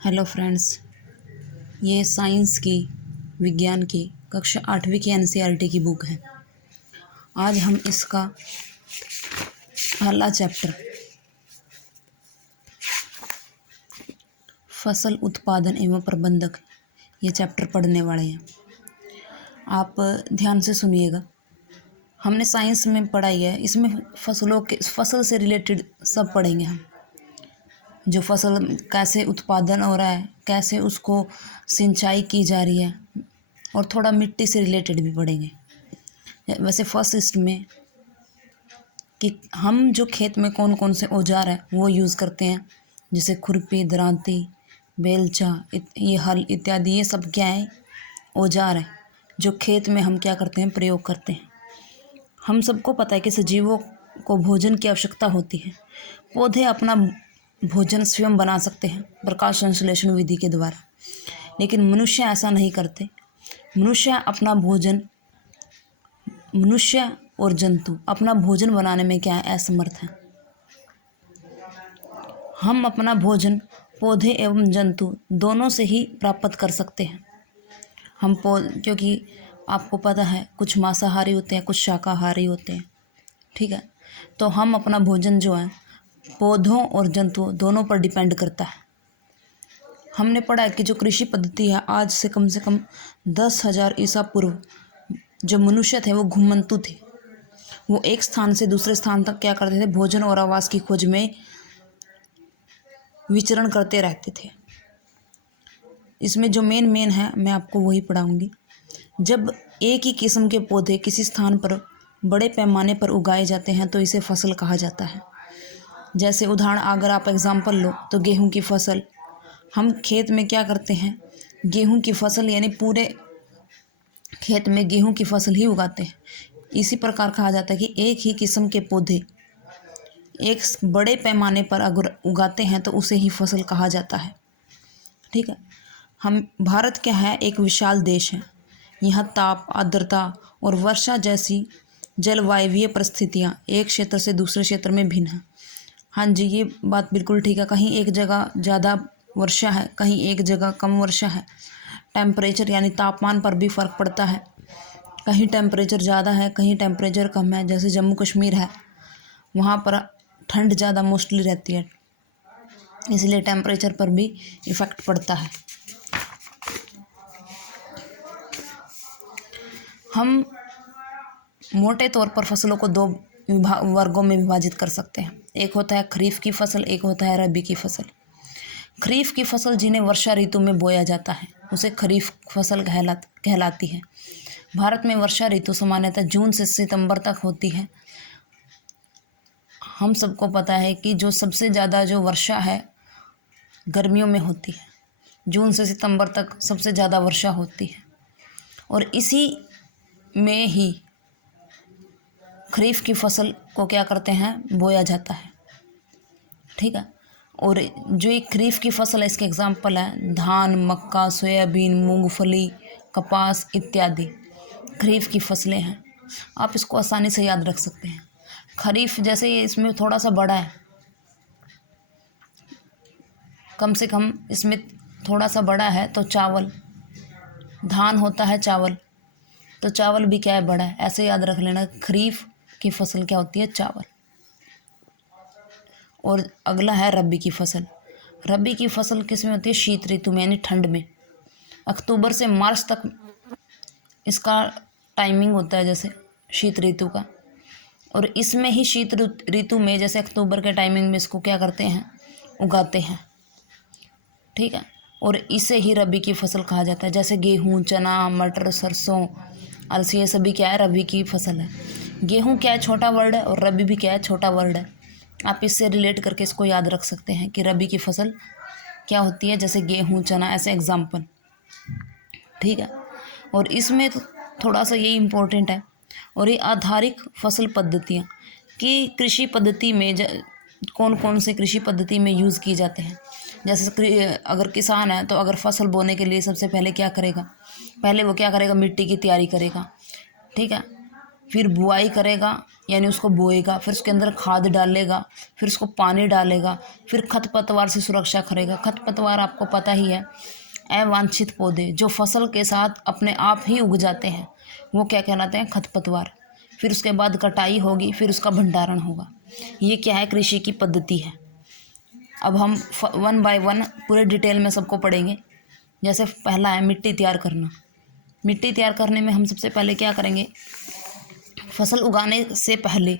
Hello friends, ये science की विज्ञान की कक्षा 8वीं की एनसीईआरटी की बुक है। आज हम इसका पहला चैप्टर फसल उत्पादन एवं प्रबंधक ये चैप्टर पढ़ने वाले हैं। आप ध्यान से सुनिएगा। हमने साइंस में पढ़ाई है, इसमें फसल से रिलेटेड सब पढ़ेंगे हम। जो फसल कैसे उत्पादन हो रहा है, कैसे उसको सिंचाई की जा रही है, और थोड़ा मिट्टी से रिलेटेड भी पढ़ेंगे। वैसे फर्स्ट में कि हम जो खेत में कौन कौन से औजार है वो यूज़ करते हैं, जैसे खुरपी, दरांती, बेलचा, ये हल इत्यादि, ये सब क्या है? औजार है जो खेत में हम क्या करते हैं, प्रयोग करते हैं। हम सबको पता है कि सजीवों को भोजन की आवश्यकता होती है। पौधे अपना भोजन स्वयं बना सकते हैं प्रकाश संश्लेषण विधि के द्वारा, लेकिन मनुष्य ऐसा नहीं करते। मनुष्य और जंतु अपना भोजन बनाने में क्या है, असमर्थ हैं। हम अपना भोजन पौधे एवं जंतु दोनों से ही प्राप्त कर सकते हैं। क्योंकि आपको पता है कुछ मांसाहारी होते हैं, कुछ शाकाहारी होते हैं, ठीक है। तो हम अपना भोजन जो है पौधों और जंतुओं दोनों पर डिपेंड करता है। हमने पढ़ा है कि जो कृषि पद्धति है, आज से कम 10,000 ईसा पूर्व जो मनुष्य थे वो घुमंतु थे। वो एक स्थान से दूसरे स्थान तक क्या करते थे, भोजन और आवास की खोज में विचरण करते रहते थे। इसमें जो मेन है मैं आपको वही पढ़ाऊंगी। जब एक ही किस्म के पौधे किसी स्थान पर बड़े पैमाने पर उगाए जाते हैं तो इसे फसल कहा जाता है। जैसे उदाहरण अगर आप एग्जाम्पल लो तो गेहूं की फसल, हम खेत में क्या करते हैं, गेहूं की फसल यानी पूरे खेत में गेहूं की फसल ही उगाते हैं। इसी प्रकार कहा जाता है कि एक ही किस्म के पौधे एक बड़े पैमाने पर अगर उगाते हैं तो उसे ही फसल कहा जाता है, ठीक है। हम भारत क्या है, एक विशाल देश है। यहाँ ताप, आर्द्रता और वर्षा जैसी जलवायवीय परिस्थितियाँ एक क्षेत्र से दूसरे क्षेत्र में भिन्न हैं। हाँ जी, ये बात बिल्कुल ठीक है। कहीं एक जगह ज़्यादा वर्षा है, कहीं एक जगह कम वर्षा है। टेम्परेचर यानी तापमान पर भी फ़र्क पड़ता है। कहीं टेम्परेचर ज़्यादा है, कहीं टेम्परेचर कम है। जैसे जम्मू कश्मीर है, वहाँ पर ठंड ज़्यादा मोस्टली रहती है, इसलिए टेम्परेचर पर भी इफ़ेक्ट पड़ता है। हम मोटे तौर पर फसलों को दो वर्गों में विभाजित कर सकते हैं। एक होता है खरीफ की फसल, एक होता है रबी की फसल। खरीफ की फसल जिन्हें वर्षा ऋतु में बोया जाता है उसे खरीफ फसल कहलाती है। भारत में वर्षा ऋतु सामान्यतः जून से सितंबर तक होती है। हम सबको पता है कि जो सबसे ज़्यादा जो वर्षा है गर्मियों में होती है। जून से सितंबर तक सबसे ज़्यादा वर्षा होती है, और इसी में ही खरीफ की फसल को क्या करते हैं, बोया जाता है, ठीक है। और जो एक खरीफ की फसल है, इसके एग्जाम्पल है धान, मक्का, सोयाबीन, मूंगफली, कपास इत्यादि खरीफ की फसलें हैं। आप इसको आसानी से याद रख सकते हैं। खरीफ जैसे ये इसमें थोड़ा सा बड़ा है, कम से कम इसमें थोड़ा सा बड़ा है, तो चावल, धान होता है चावल, तो चावल भी क्या है, बड़ा है। ऐसे याद रख लेना, खरीफ की फसल क्या होती है, चावल। और अगला है रबी की फसल। रबी की फसल किस में होती है, शीत ऋतु में यानी ठंड में। अक्टूबर से मार्च तक इसका टाइमिंग होता है, जैसे शीत ऋतु का। और इसमें ही शीत ऋतु में जैसे अक्टूबर के टाइमिंग में इसको क्या करते हैं, उगाते हैं, ठीक है। और इसे ही रबी की फसल कहा जाता है। जैसे गेहूँ, चना, मटर, सरसों, अलसी, ये सभी क्या है, रबी की फसल है। गेहूँ क्या है, छोटा वर्ड है, और रबी भी क्या है, छोटा वर्ड है। आप इससे रिलेट करके इसको याद रख सकते हैं कि रबी की फसल क्या होती है, जैसे गेहूँ, चना, ऐसे एग्जाम्पल, ठीक है। और इसमें तो थोड़ा सा यही इम्पोर्टेंट है। और ये आधारिक फसल पद्धतियाँ कि कृषि पद्धति में कौन कौन से कृषि पद्धति में यूज़ की जाते हैं। जैसे अगर किसान है तो अगर फसल बोने के लिए सबसे पहले क्या करेगा, पहले वो क्या करेगा, मिट्टी की तैयारी करेगा, ठीक है। फिर बुआई करेगा यानी उसको बोएगा, फिर उसके अंदर खाद डालेगा, फिर उसको पानी डालेगा, फिर खरपतवार से सुरक्षा करेगा। खरपतवार आपको पता ही है, अवांछित पौधे जो फसल के साथ अपने आप ही उग जाते हैं, वो क्या कहलाते हैं? खरपतवार। फिर उसके बाद कटाई होगी, फिर उसका भंडारण होगा। ये क्या है? कृषि की पद्धति है। अब हम 1 बाय 1 पूरे डिटेल में सबको पढ़ेंगे। जैसे पहला है मिट्टी तैयार करना। मिट्टी तैयार करने में हम सबसे पहले क्या करेंगे? फसल उगाने से पहले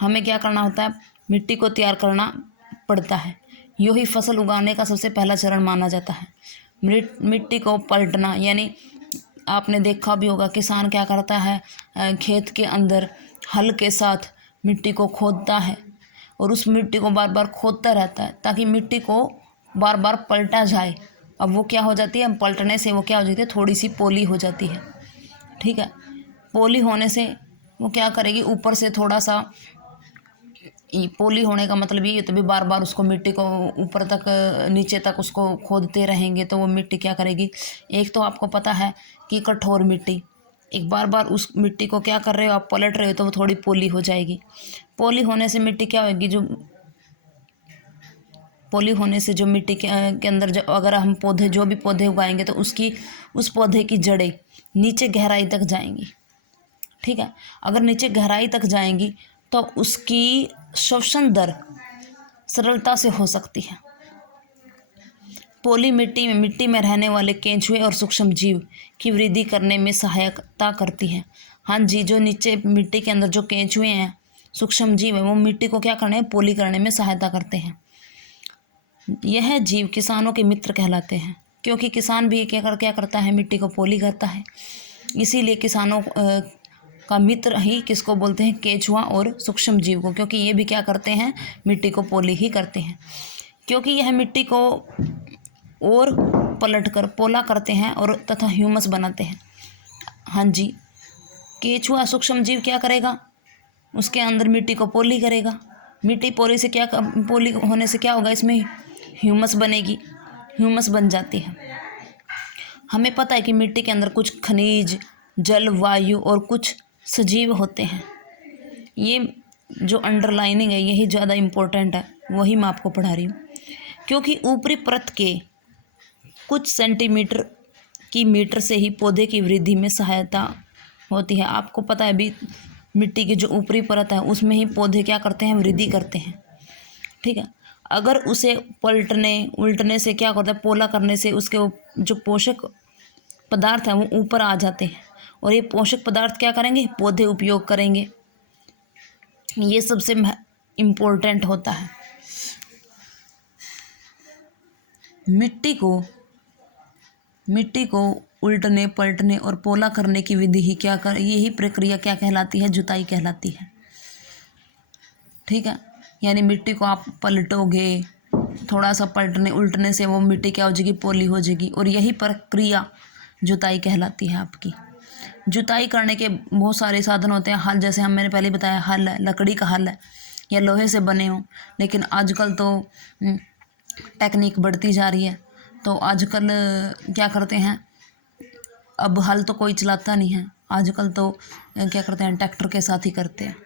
हमें क्या करना होता है? मिट्टी को तैयार करना पड़ता है। यूँ ही फसल उगाने का सबसे पहला चरण माना जाता है। मिट्टी को पलटना, यानी आपने देखा भी होगा किसान क्या करता है, खेत के अंदर हल के साथ मिट्टी को खोदता है और उस मिट्टी को बार बार खोदता रहता है ताकि मिट्टी को बार बार पलटा जाए। अब वो क्या हो जाती है? पलटने से वो क्या हो जाती है? थोड़ी सी पोली हो जाती है। ठीक है, पोली होने से वो क्या करेगी? ऊपर से थोड़ा सा, पोली होने का मतलब ये होता है बार बार उसको मिट्टी को ऊपर तक नीचे तक उसको खोदते रहेंगे तो वो मिट्टी क्या करेगी? एक तो आपको पता है कि कठोर मिट्टी, एक बार बार उस मिट्टी को क्या कर रहे हो आप? पलट रहे हो तो वो थोड़ी पोली हो जाएगी। पोली होने से मिट्टी क्या होगी? पोली होने से जो मिट्टी के अंदर जो अगर हम पौधे जो भी पौधे उगाएंगे तो उस पौधे की जड़ें नीचे गहराई तक जाएंगी। ठीक है, अगर नीचे गहराई तक जाएंगी तो उसकी श्वसन दर सरलता से हो सकती है। पोली मिट्टी में रहने वाले केंचुए और सूक्ष्म जीव की वृद्धि करने में सहायता करती है। हाँ जी, जो नीचे मिट्टी के अंदर जो केंचुए हैं, सूक्ष्म जीव है, वो मिट्टी को क्या करने? पोली करने में सहायता करते हैं। यह जीव किसानों के मित्र कहलाते हैं, क्योंकि किसान भी क्या करता है? मिट्टी को पोली करता है। इसीलिए किसानों का मित्र ही किसको बोलते हैं? केंचुआ और सूक्ष्म जीव को, क्योंकि ये भी क्या करते हैं? मिट्टी को पोली ही करते हैं, क्योंकि यह मिट्टी को और पलटकर पोला करते हैं और तथा ह्यूमस बनाते हैं। हाँ जी, केंचुआ सूक्ष्म जीव क्या करेगा? उसके अंदर मिट्टी को पोली करेगा। मिट्टी पोली होने से क्या होगा? इसमें ह्यूमस बनेगी, ह्यूमस बन जाती है। हमें पता है कि मिट्टी के अंदर कुछ खनिज, जल, वायु और कुछ सजीव होते हैं। ये जो अंडरलाइनिंग है यही ज़्यादा इम्पोर्टेंट है, वही मैं आपको पढ़ा रही हूँ। क्योंकि ऊपरी परत के कुछ सेंटीमीटर की मीटर से ही पौधे की वृद्धि में सहायता होती है। आपको पता है भी, मिट्टी की जो ऊपरी परत है उसमें ही पौधे क्या करते हैं? वृद्धि करते हैं। ठीक है, अगर उसे उल्टने से क्या करता है? पोला करने से उसके जो पोषक पदार्थ हैं वो ऊपर आ जाते हैं और ये पोषक पदार्थ क्या करेंगे? पौधे उपयोग करेंगे। ये सबसे इम्पोर्टेंट होता है। मिट्टी को उल्टने, पलटने और पोला करने की विधि ही यही प्रक्रिया क्या कहलाती है? जुताई कहलाती है। ठीक है, यानी मिट्टी को आप पलटोगे, थोड़ा सा पलटने उल्टने से वो मिट्टी क्या हो जाएगी? पोली हो जाएगी, और यही प्रक्रिया जुताई कहलाती है आपकी। जुताई करने के बहुत सारे साधन होते हैं। हल, जैसे मैंने पहले बताया, हल है, लकड़ी का हल है या लोहे से बने हो, लेकिन आजकल तो टेक्निक बढ़ती जा रही है, तो आजकल क्या करते हैं? अब हल तो कोई चलाता नहीं है, आजकल तो क्या करते हैं? ट्रैक्टर के साथ ही करते हैं।